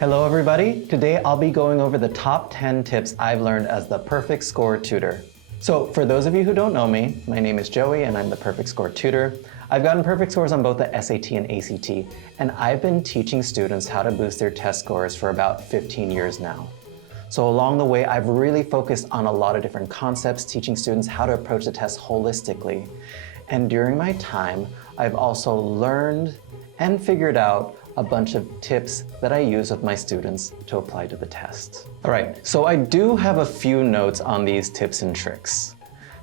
Hello everybody. Today I'll be going over the top 10 tips I've learned as the Perfect Score Tutor. So for those of you who don't know me, my name is Joey and I'm the Perfect Score Tutor. I've gotten perfect scores on both the SAT and ACT, and I've been teaching students how to boost their test scores for about 15 years now. So along the way, I've really focused on a lot of different concepts, teaching students how to approach the test holistically. And during my time, I've also learned and figured out a bunch of tips that I use with my students to apply to the test. All right, so I do have a few notes on these tips and tricks.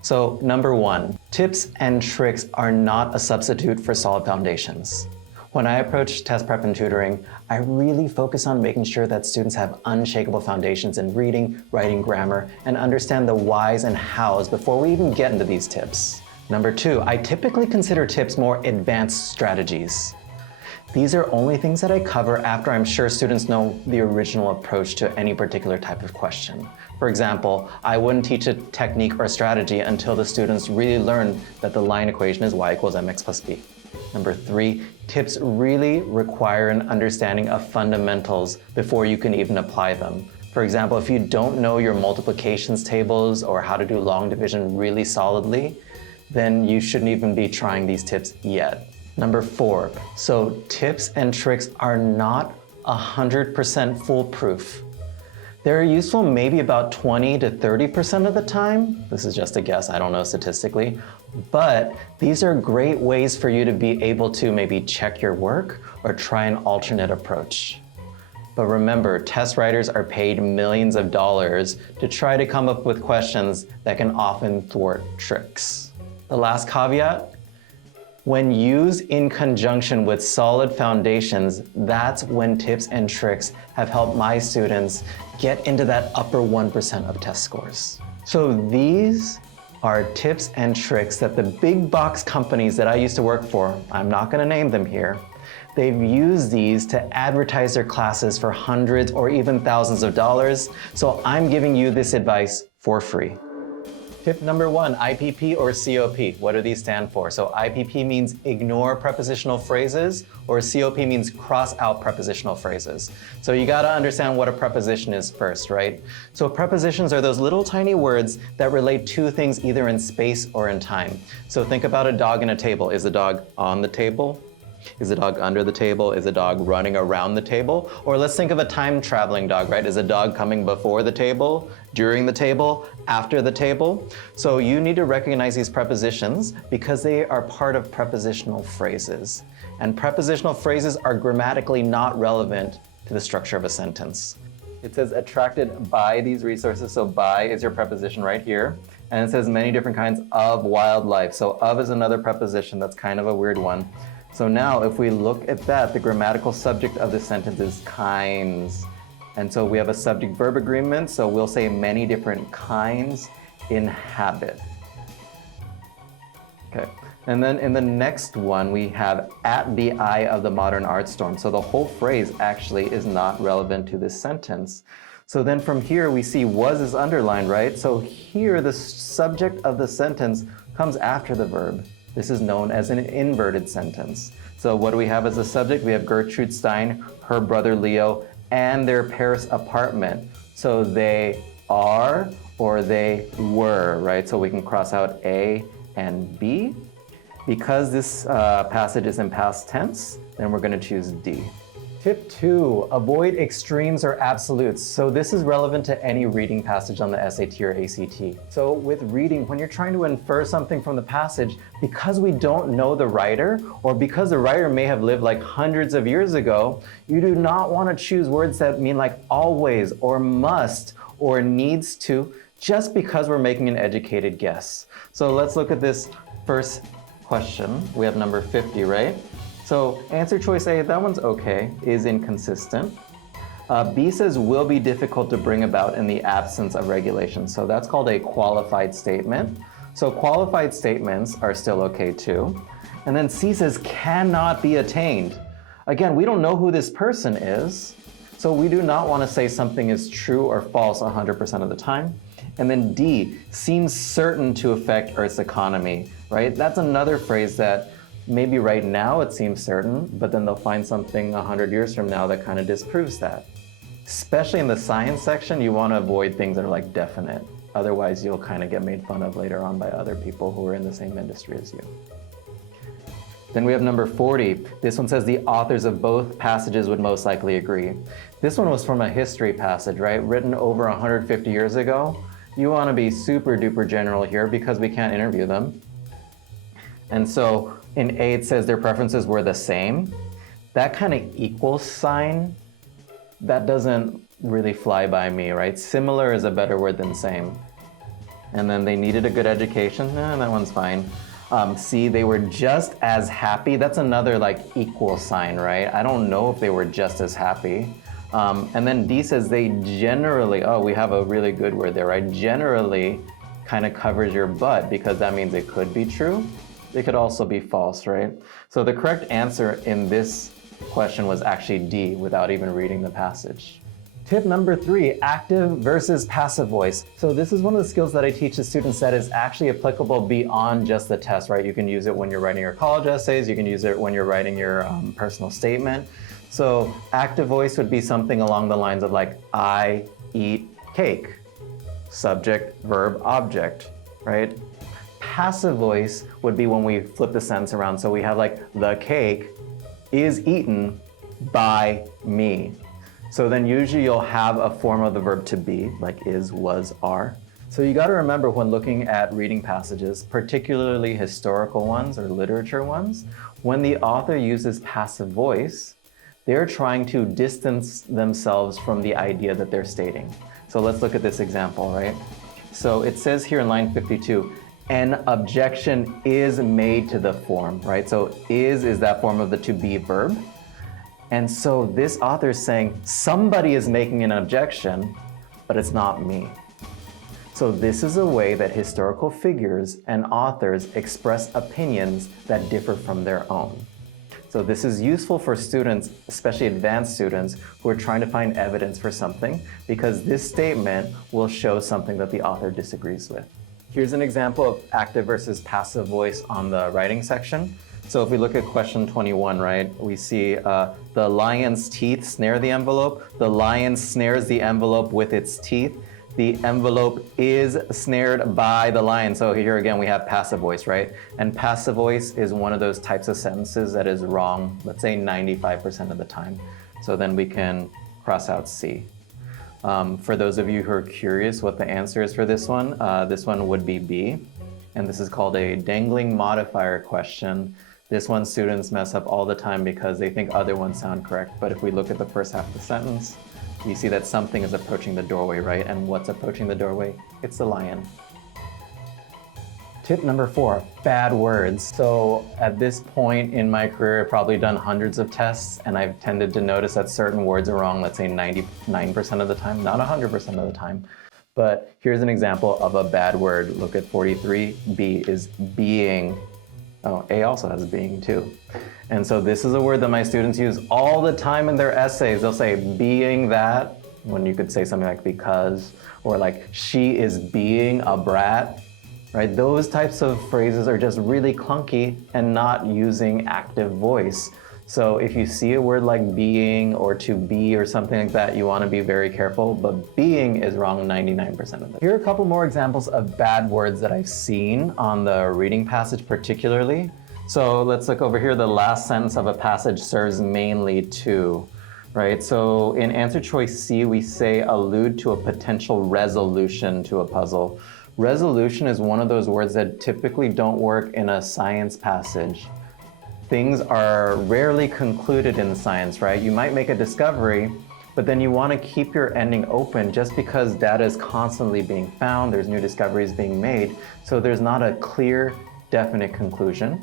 So number one, tips and tricks are not a substitute for solid foundations. When I approach test prep and tutoring, I really focus on making sure that students have unshakable foundations in reading, writing, grammar, and understand the whys and hows before we even get into these tips. Number two, I typically consider tips more advanced strategies. These are only things that I cover after I'm sure students know the original approach to any particular type of question. For example, I wouldn't teach a technique or strategy until the students really learn that the line equation is y equals mx plus b. Number three, tips really require an understanding of fundamentals before you can even apply them. For example, if you don't know your multiplications tables or how to do long division really solidly, then you shouldn't even be trying these tips yet. Number four, so tips and tricks are not 100% foolproof. They're useful maybe about 20 to 30% of the time. This is just a guess, I don't know statistically, but these are great ways for you to be able to maybe check your work or try an alternate approach. But remember, test writers are paid millions of dollars to try to come up with questions that can often thwart tricks. The last caveat, when used in conjunction with solid foundations, that's when tips and tricks have helped my students get into that upper 1% of test scores. So these are tips and tricks that the big box companies that I used to work for, I'm not gonna name them here, they've used these to advertise their classes for hundreds or even thousands of dollars. So I'm giving you this advice for free. Tip number one, IPP or COP. What do these stand for? So IPP means ignore prepositional phrases, or COP means cross out prepositional phrases. So you gotta understand what a preposition is first, right? So prepositions are those little tiny words that relate to things either in space or in time. So think about a dog and a table. Is the dog on the table? Is the dog under the table? Is the dog running around the table? Or let's think of a time-traveling dog, right? Is the dog coming before the table, during the table, after the table? So you need to recognize these prepositions because they are part of prepositional phrases. And prepositional phrases are grammatically not relevant to the structure of a sentence. It says attracted by these resources, so by is your preposition right here. And it says many different kinds of wildlife. So of is another preposition that's kind of a weird one. So now if we look at that, the grammatical subject of the sentence is kinds. And so we have a subject-verb agreement, so we'll say many different kinds inhabit. Okay, and then in the next one, we have at the eye of the modern art storm. So the whole phrase actually is not relevant to this sentence. So then from here, we see was is underlined, right? So here, the subject of the sentence comes after the verb. This is known as an inverted sentence. So what do we have as a subject? We have Gertrude Stein, her brother Leo, and their Paris apartment. So they are or they were, right? So we can cross out A and B. Because this passage is in past tense, then we're gonna choose D. Tip two, avoid extremes or absolutes. So this is relevant to any reading passage on the SAT or ACT. So with reading, when you're trying to infer something from the passage, because we don't know the writer, or because the writer may have lived like hundreds of years ago, you do not want to choose words that mean like always, or must, or needs to, just because we're making an educated guess. So let's look at this first question. We have number 50, right? So answer choice A, that one's okay, is inconsistent. B says will be difficult to bring about in the absence of regulation. So that's called a qualified statement. So qualified statements are still okay too. And then C says cannot be attained. Again, we don't know who this person is, so we do not want to say something is true or false 100% of the time. And then D, seems certain to affect Earth's economy, right? That's another phrase that maybe right now it seems certain, but then they'll find something 100 years from now that kind of disproves that. Especially in the science section, you want to avoid things that are like definite. Otherwise, you'll kind of get made fun of later on by other people who are in the same industry as you. Then we have number 40. This one says the authors of both passages would most likely agree. This one was from a history passage, right? Written over 150 years ago. You want to be super duper general here because we can't interview them. And so in A, it says their preferences were the same. That kind of equal sign, that doesn't really fly by me, right? Similar is a better word than same. And then they needed a good education. That one's fine. C, they were just as happy. That's another like equal sign, right? I don't know if they were just as happy. And then D says they generally, oh, we have a really good word there, right? Generally kind of covers your butt because that means it could be true. It could also be false, right? So the correct answer in this question was actually D without even reading the passage. Tip number 3, active versus passive voice. So this is one of the skills that I teach the students that is actually applicable beyond just the test, right? You can use it when you're writing your college essays, you can use it when you're writing your personal statement. So active voice would be something along the lines of like, I eat cake. Subject, verb, object, right? Passive voice would be when we flip the sentence around. So we have like, the cake is eaten by me. So then usually you'll have a form of the verb to be, like is, was, are. So you got to remember when looking at reading passages, particularly historical ones or literature ones, when the author uses passive voice, they're trying to distance themselves from the idea that they're stating. So let's look at this example, right? So it says here in line 52, an objection is made to the form, right? So is that form of the to be verb. And so this author is saying somebody is making an objection, but it's not me. So this is a way that historical figures and authors express opinions that differ from their own. So this is useful for students, especially advanced students, who are trying to find evidence for something, because this statement will show something that the author disagrees with. Here's an example of active versus passive voice on the writing section. So if we look at question 21, right, we see the lion's teeth snare the envelope. The lion snares the envelope with its teeth. The envelope is snared by the lion. So here again, we have passive voice, right? And passive voice is one of those types of sentences that is wrong, let's say 95% of the time. So then we can cross out C. For those of you who are curious what the answer is for this one would be B. And this is called a dangling modifier question. This one students mess up all the time because they think other ones sound correct. But if we look at the first half of the sentence, we see that something is approaching the doorway, right? And what's approaching the doorway? It's the lion. Tip number 4, bad words. So at this point in my career, I've probably done hundreds of tests, and I've tended to notice that certain words are wrong, let's say 99% of the time, not 100% of the time. But here's an example of a bad word. Look at 43, B is being. Oh, A also has being too. And so this is a word that my students use all the time in their essays. They'll say being that, when you could say something like because, or like she is being a brat, right? Those types of phrases are just really clunky and not using active voice. So if you see a word like being or to be or something like that, you want to be very careful, but being is wrong 99% of the time. Here are a couple more examples of bad words that I've seen on the reading passage particularly. So let's look over here. The last sentence of a passage serves mainly to, right? So in answer choice C, we say allude to a potential resolution to a puzzle. Resolution is one of those words that typically don't work in a science passage. Things are rarely concluded in science, right? You might make a discovery, but then you want to keep your ending open just because data is constantly being found, there's new discoveries being made, so there's not a clear, definite conclusion.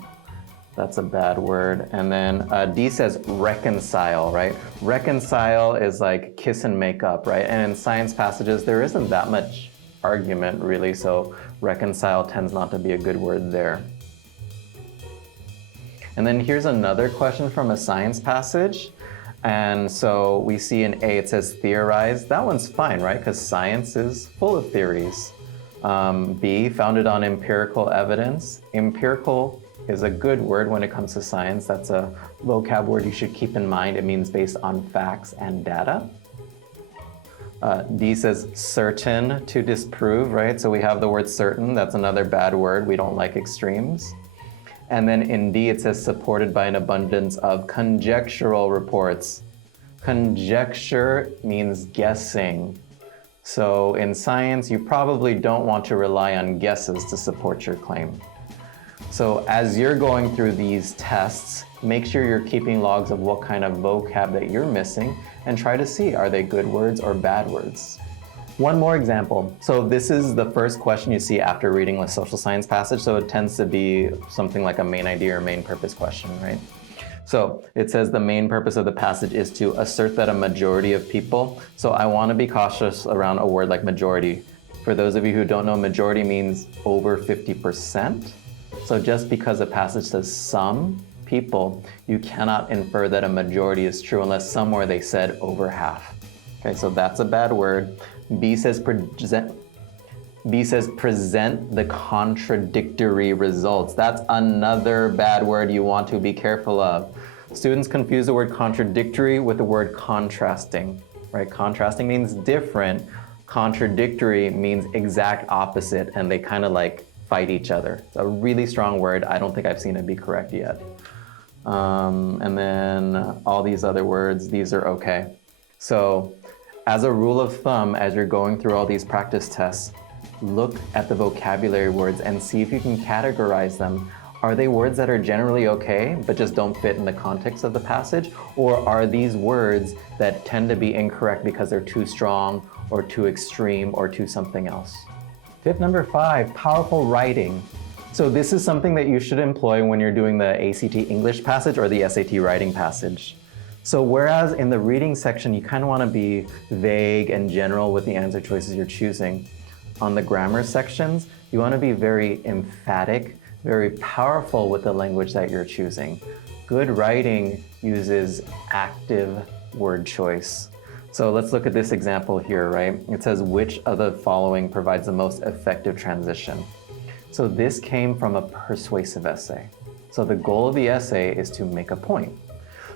That's a bad word. And then D says reconcile, right? Reconcile is like kiss and make up, right? And in science passages, there isn't that much argument really, so reconcile tends not to be a good word there. And then here's another question from a science passage. And so we see in A, it says theorize. That one's fine, right? Because science is full of theories. B, founded on empirical evidence. Empirical is a good word when it comes to science. That's a vocab word you should keep in mind. It means based on facts and data. D says certain to disprove, right? So we have the word certain. That's another bad word. We don't like extremes. And then in D, it says supported by an abundance of conjectural reports. Conjecture means guessing. So in science, you probably don't want to rely on guesses to support your claim. So as you're going through these tests, make sure you're keeping logs of what kind of vocab that you're missing and try to see, are they good words or bad words? One more example. So this is the first question you see after reading a social science passage, so it tends to be something like a main idea or main purpose question, right? So it says the main purpose of the passage is to assert that a majority of people. So I want to be cautious around a word like majority. For those of you who don't know, majority means over 50%. So just because a passage says some people, you cannot infer that a majority is true unless somewhere they said over half. Okay, so that's a bad word. B says present the contradictory results. That's another bad word you want to be careful of. Students confuse the word contradictory with the word contrasting, right? Contrasting means different. Contradictory means exact opposite, and they kind of like fight each other. It's a really strong word. I don't think I've seen it be correct yet. And then all these other words, these are okay. So as a rule of thumb, as you're going through all these practice tests, look at the vocabulary words and see if you can categorize them. Are they words that are generally okay, but just don't fit in the context of the passage? Or are these words that tend to be incorrect because they're too strong or too extreme or too something else? Tip number 5, powerful writing. So this is something that you should employ when you're doing the ACT English passage or the SAT writing passage. So whereas in the reading section, you kind of want to be vague and general with the answer choices you're choosing, on the grammar sections, you want to be very emphatic, very powerful with the language that you're choosing. Good writing uses active word choice. So let's look at this example here, right? It says, which of the following provides the most effective transition? So this came from a persuasive essay. So the goal of the essay is to make a point.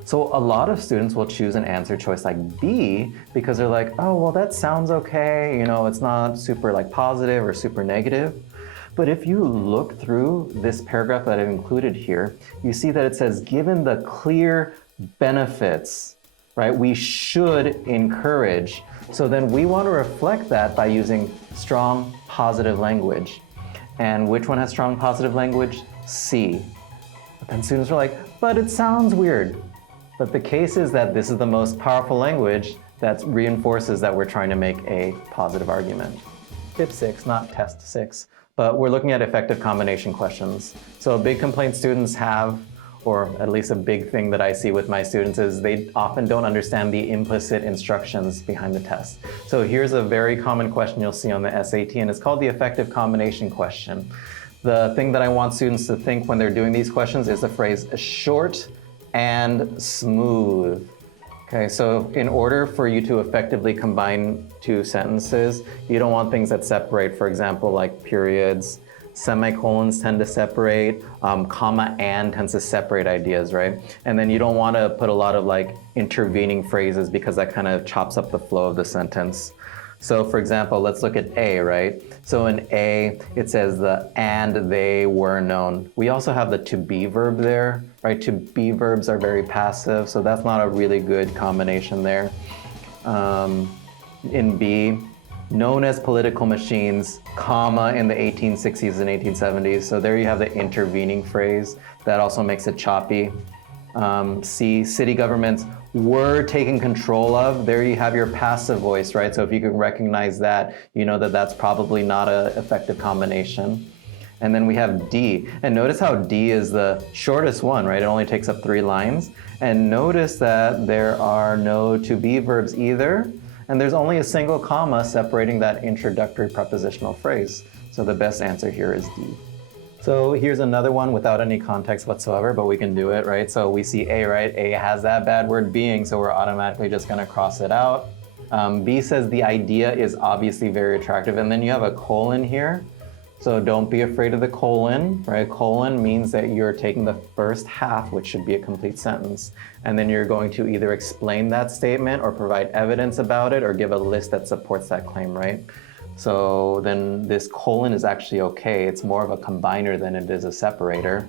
So a lot of students will choose an answer choice like B because they're like, oh, well, that sounds okay. You know, it's not super like positive or super negative. But if you look through this paragraph that I've included here, you see that it says, given the clear benefits, right, we should encourage. So then we want to reflect that by using strong positive language. And which one has strong positive language? C. But then students are like, but it sounds weird. But the case is that this is the most powerful language that reinforces that we're trying to make a positive argument. Tip 6, not test 6, but we're looking at effective combination questions. So a big complaint students have, or at least a big thing that I see with my students, is they often don't understand the implicit instructions behind the test. So here's a very common question you'll see on the SAT, and it's called the effective combination question. The thing that I want students to think when they're doing these questions is the phrase short and smooth. Okay, so in order for you to effectively combine two sentences, you don't want things that separate, for example, like periods. Semicolons tend to separate, comma and tends to separate ideas, right? And then you don't want to put a lot of like intervening phrases because that kind of chops up the flow of the sentence. So for example, let's look at A, right? So in A, it says the and they were known. We also have the to be verb there, right? To be verbs are very passive, so that's not a really good combination there. In B, known as political machines, comma, in the 1860s and 1870s. So there you have the intervening phrase. That also makes it choppy. C, city governments were taken control of. There you have your passive voice, right? So if you can recognize that, you know that that's probably not an effective combination. And then we have D. And notice how D is the shortest one, right? It only takes up 3 lines. And notice that there are no to be verbs either. And there's only a single comma separating that introductory prepositional phrase. So the best answer here is D. So here's another one without any context whatsoever, but we can do it, right? So we see A, right? A has that bad word being, so we're automatically just gonna cross it out. B says the idea is obviously very attractive, and then you have a colon here. So don't be afraid of the colon, right? Colon means that you're taking the first half, which should be a complete sentence, and then you're going to either explain that statement or provide evidence about it or give a list that supports that claim, right? So then this colon is actually okay. It's more of a combiner than it is a separator.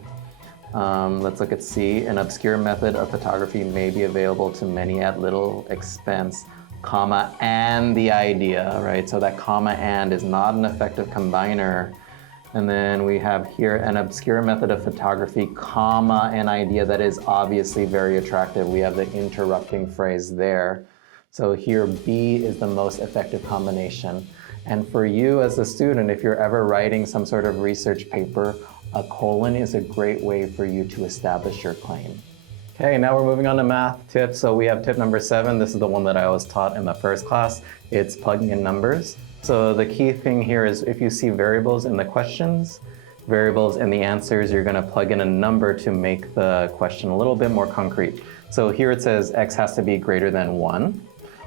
Let's look at C. An obscure method of photography may be available to many at little expense, comma, and the idea, right? So that comma and is not an effective combiner. And then we have here an obscure method of photography, comma, an idea that is obviously very attractive. We have the interrupting phrase there. So here B is the most effective combination. And for you as a student, if you're ever writing some sort of research paper, a colon is a great way for you to establish your claim. Okay, now we're moving on to math tips. So we have tip number 7. This is the one that I was taught in the first class. It's plugging in numbers. So the key thing here is if you see variables in the questions, variables in the answers, you're gonna plug in a number to make the question a little bit more concrete. So here it says x has to be greater than 1.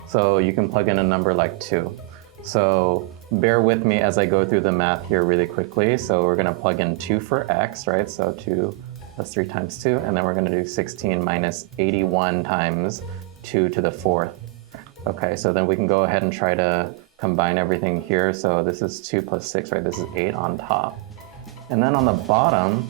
So you can plug in a number like 2. So bear with me as I go through the math here really quickly. So we're gonna plug in 2 for x, right? So 2 plus 3 times 2, and then we're gonna do 16 minus 81 times 2 to the 4th. Okay, so then we can go ahead and try to combine everything here. So this is 2 plus 6, right? This is 8 on top. And then on the bottom,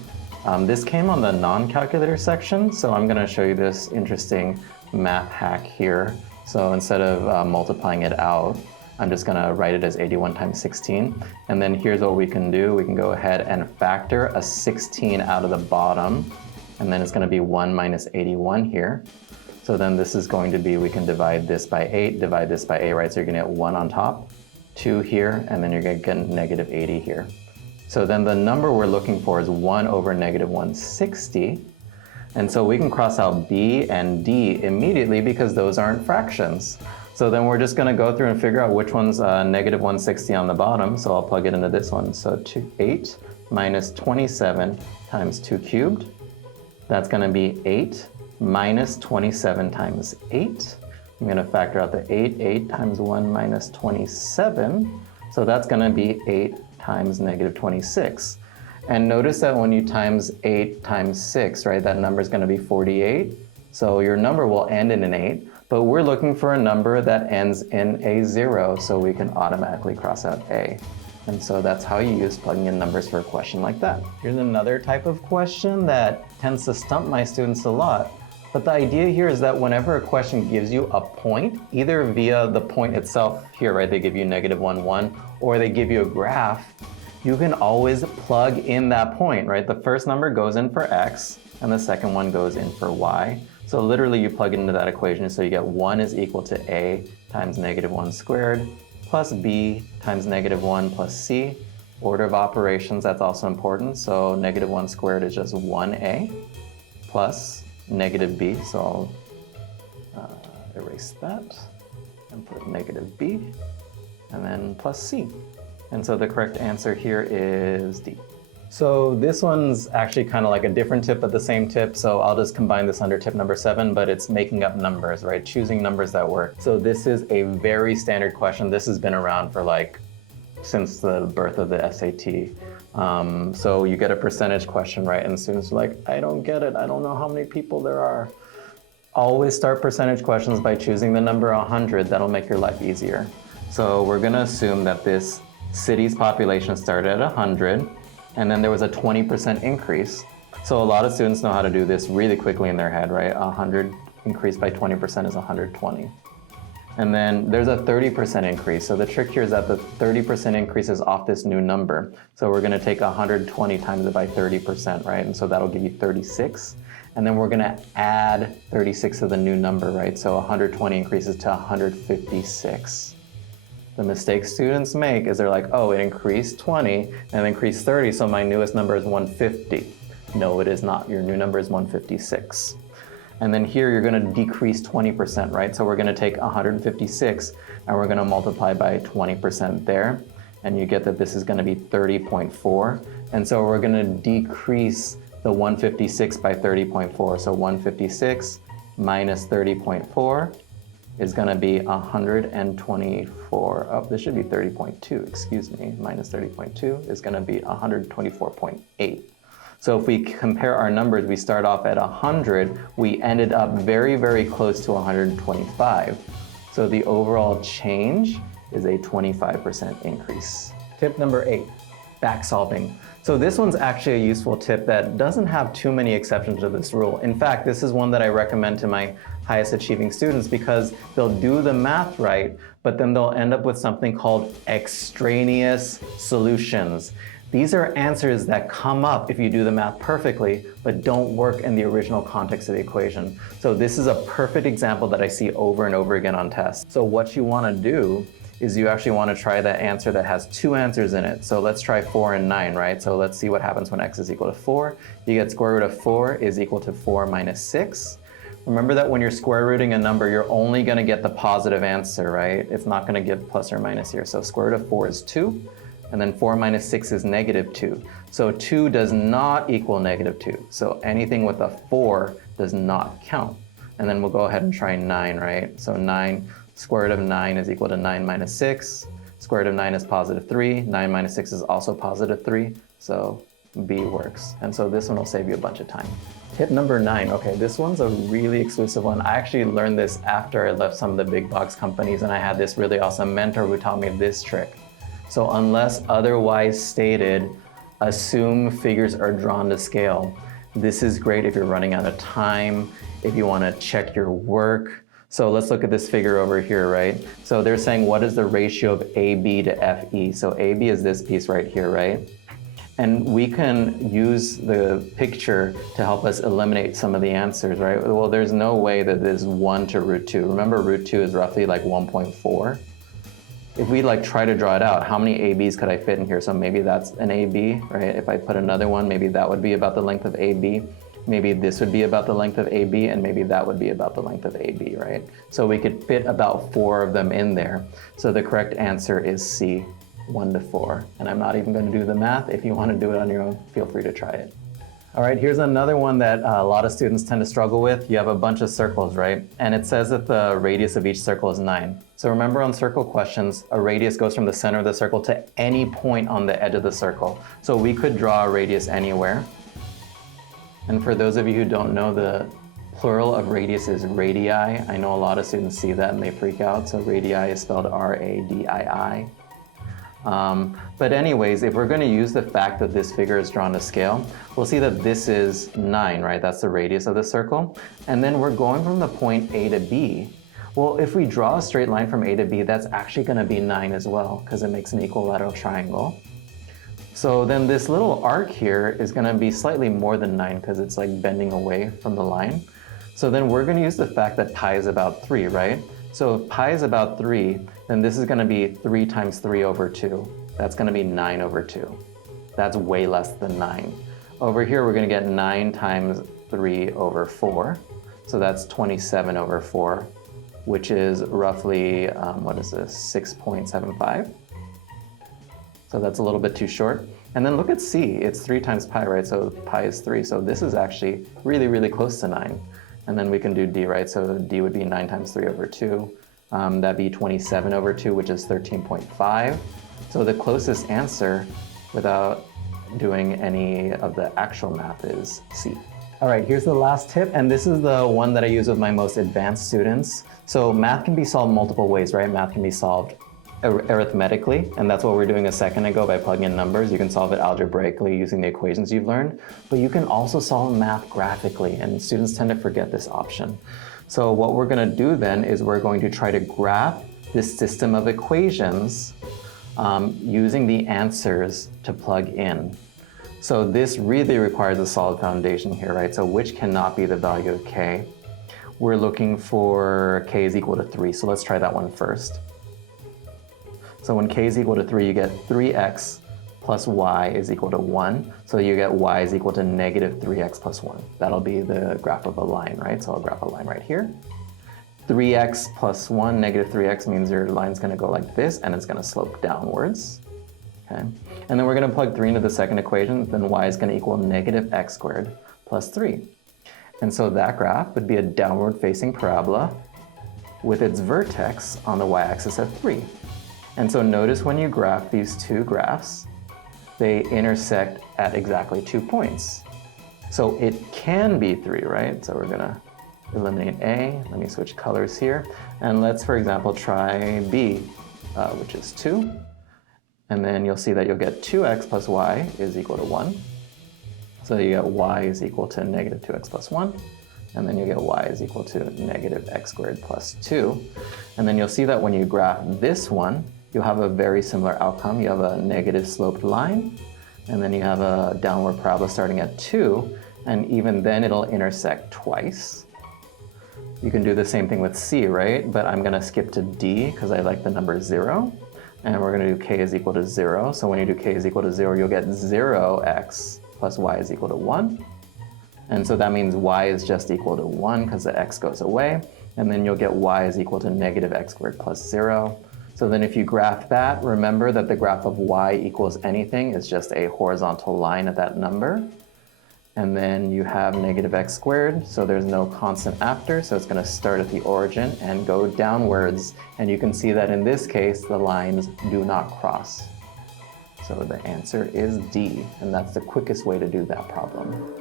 this came on the non-calculator section, so I'm gonna show you this interesting math hack here. So instead of multiplying it out, I'm just gonna write it as 81 times 16. And then here's what we can do. We can go ahead and factor a 16 out of the bottom, and then it's gonna be 1 minus 81 here. So then this is going to be, we can divide this by 8, divide this by 8, right? So you're gonna get 1 on top, 2 here, and then you're gonna get negative 80 here. So then the number we're looking for is 1 over negative 160. And so we can cross out B and D immediately because those aren't fractions. So then we're just gonna go through and figure out which one's negative 160 on the bottom. So I'll plug it into this one. So 8 minus 27 times 2 cubed. That's gonna be 8 minus 27 times 8. I'm gonna factor out the 8. 8 times 1 minus 27. So that's gonna be 8 times negative 26. And notice that when you times 8 times 6, right, that number is gonna be 48. So your number will end in an 8. But we're looking for a number that ends in a 0, so we can automatically cross out A. And so that's how you use plugging in numbers for a question like that. Here's another type of question that tends to stump my students a lot. But the idea here is that whenever a question gives you a point, either via the point itself here, right, they give you negative 1, 1, or they give you a graph, you can always plug in that point, right? The first number goes in for x, and the second one goes in for y. So literally you plug it into that equation, so you get 1 is equal to a times negative 1 squared plus b times negative 1 plus c. Order of operations, that's also important. So negative 1 squared is just 1a plus negative b. So I'll erase that and put negative b and then plus c. And so the correct answer here is D. So this one's actually kind of like a different tip, but the same tip. So I'll just combine this under tip number 7, but it's making up numbers, right? Choosing numbers that work. So this is a very standard question. This has been around for since the birth of the SAT. So you get a percentage question, right? And students are like, I don't get it. I don't know how many people there are. Always start percentage questions by choosing the number 100. That'll make your life easier. So we're gonna assume that this city's population started at 100, and then there was a 20% increase. So a lot of students know how to do this really quickly in their head, right? 100 increased by 20% is 120. And then there's a 30% increase. So the trick here is that the 30% increase is off this new number. So we're gonna take 120 times it by 30%, right? And so that'll give you 36. And then we're gonna add 36 to the new number, right? So 120 increases to 156. The mistake students make is they're like, oh, it increased 20 and increased 30, so my newest number is 150. No, it is not. Your new number is 156. And then here you're gonna decrease 20%, right? So we're gonna take 156 and we're gonna multiply by 20% there. And you get that this is gonna be 30.4. And so we're gonna decrease the 156 by 30.4. So 156 minus 30.4 is going to be 124. Oh, this should be 30.2, excuse me. Minus 30.2 is going to be 124.8. So if we compare our numbers, we start off at 100, we ended up very, very close to 125. So the overall change is a 25% increase. Tip number 8, back solving. So this one's actually a useful tip that doesn't have too many exceptions to this rule. In fact, this is one that I recommend to my highest achieving students because they'll do the math right, but then they'll end up with something called extraneous solutions. These are answers that come up if you do the math perfectly, but don't work in the original context of the equation. So this is a perfect example that I see over and over again on tests. So what you want to do is you actually want to try that answer that has two answers in it. So let's try 4 and 9, right? So let's see what happens when x is equal to 4. You get square root of 4 is equal to 4 minus 6. Remember that when you're square rooting a number, you're only going to get the positive answer, right? It's not going to give plus or minus here. So square root of 4 is 2. And then 4 minus 6 is negative 2. So 2 does not equal negative 2. So anything with a 4 does not count. And then we'll go ahead and try 9, right? So 9, square root of 9 is equal to 9 minus 6. Square root of 9 is positive 3. 9 minus 6 is also positive 3. So B works. And so this one will save you a bunch of time. Tip number 9. Okay, this one's a really exclusive one. I actually learned this after I left some of the big box companies, and I had this really awesome mentor who taught me this trick. So unless otherwise stated, assume figures are drawn to scale. This is great if you're running out of time, if you want to check your work. So let's look at this figure over here, right? So they're saying, what is the ratio of AB to FE? So AB is this piece right here, right? And we can use the picture to help us eliminate some of the answers, right? Well, there's no way that this is 1 to root 2. Remember, root 2 is roughly like 1.4. If we try to draw it out, how many ABs could I fit in here? So maybe that's an AB, right? If I put another one, maybe that would be about the length of AB. Maybe this would be about the length of AB, and maybe that would be about the length of AB, right? So we could fit about 4 of them in there. So the correct answer is C, 1 to 4. And I'm not even going to do the math. If you want to do it on your own, feel free to try it. All right, here's another one that a lot of students tend to struggle with. You have a bunch of circles, right? And it says that the radius of each circle is 9. So remember on circle questions, a radius goes from the center of the circle to any point on the edge of the circle. So we could draw a radius anywhere. And for those of you who don't know, the plural of radius is radii. I know a lot of students see that and they freak out. So radii is spelled R-A-D-I-I. But anyways, if we're going to use the fact that this figure is drawn to scale, we'll see that this is 9, right? That's the radius of the circle. And then we're going from the point A to B. Well, if we draw a straight line from A to B, that's actually going to be 9 as well, because it makes an equilateral triangle. So then this little arc here is going to be slightly more than 9, because it's like bending away from the line. So then we're going to use the fact that pi is about 3, right? So if pi is about 3, then this is going to be 3 times 3 over 2. That's going to be 9 over 2. That's way less than 9. Over here, we're going to get 9 times 3 over 4. So that's 27 over 4, which is roughly, what is this, 6.75? So that's a little bit too short. And then look at C. It's 3 times pi, right? So pi is 3. So this is actually really, really close to 9. And then we can do D, right? So D would be 9 times 3 over 2. That'd be 27 over 2, which is 13.5. So the closest answer, without doing any of the actual math, is C. All right, here's the last tip, and this is the one that I use with my most advanced students. So math can be solved multiple ways, right? Math can be solved arithmetically, and that's what we were doing a second ago by plugging in numbers. You can solve it algebraically using the equations you've learned, but you can also solve math graphically, and students tend to forget this option. So what we're going to do then is we're going to try to graph this system of equations using the answers to plug in. So this really requires a solid foundation here, right? So which cannot be the value of k? We're looking for k is equal to 3, so let's try that one first. So when k is equal to 3, you get 3x plus y is equal to 1. So you get y is equal to negative 3x plus 1. That'll be the graph of a line, right? So I'll graph a line right here. 3x plus 1, negative 3x means your line's going to go like this, and it's going to slope downwards. Okay. And then we're going to plug 3 into the second equation. Then y is going to equal negative x squared plus 3. And so that graph would be a downward facing parabola. with its vertex on the y-axis at 3. And so notice when you graph these two graphs, they intersect at exactly 2 points. So it can be 3, right? So we're gonna eliminate A. Let me switch colors here. And let's, for example, try B, which is 2. And then you'll see that you'll get 2x plus y is equal to 1. So you get y is equal to negative 2x plus 1. And then you get y is equal to negative x squared plus 2. And then you'll see that when you graph this one, you'll have a very similar outcome. You have a negative sloped line, and then you have a downward parabola starting at 2, and even then it'll intersect twice. You can do the same thing with C, right? But I'm gonna skip to D because I like the number 0. And we're gonna do k is equal to 0. So when you do k is equal to 0, you'll get 0x plus y is equal to 1. And so that means y is just equal to 1 because the x goes away. And then you'll get y is equal to negative x squared plus 0. So then if you graph that, remember that the graph of y equals anything is just a horizontal line at that number. And then you have negative x squared, so there's no constant after, so it's going to start at the origin and go downwards. And you can see that in this case, the lines do not cross. So the answer is D, and that's the quickest way to do that problem.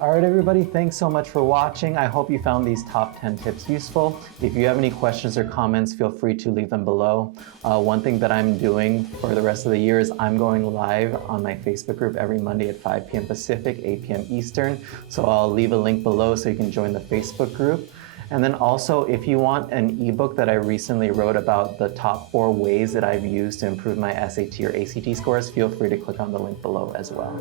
All right, everybody, thanks so much for watching. I hope you found these top 10 tips useful. If you have any questions or comments, feel free to leave them below. One thing that I'm doing for the rest of the year is I'm going live on my Facebook group every Monday at 5 p.m. Pacific, 8 p.m. Eastern. So I'll leave a link below so you can join the Facebook group. And then also, if you want an ebook that I recently wrote about the top 4 ways that I've used to improve my SAT or ACT scores, feel free to click on the link below as well.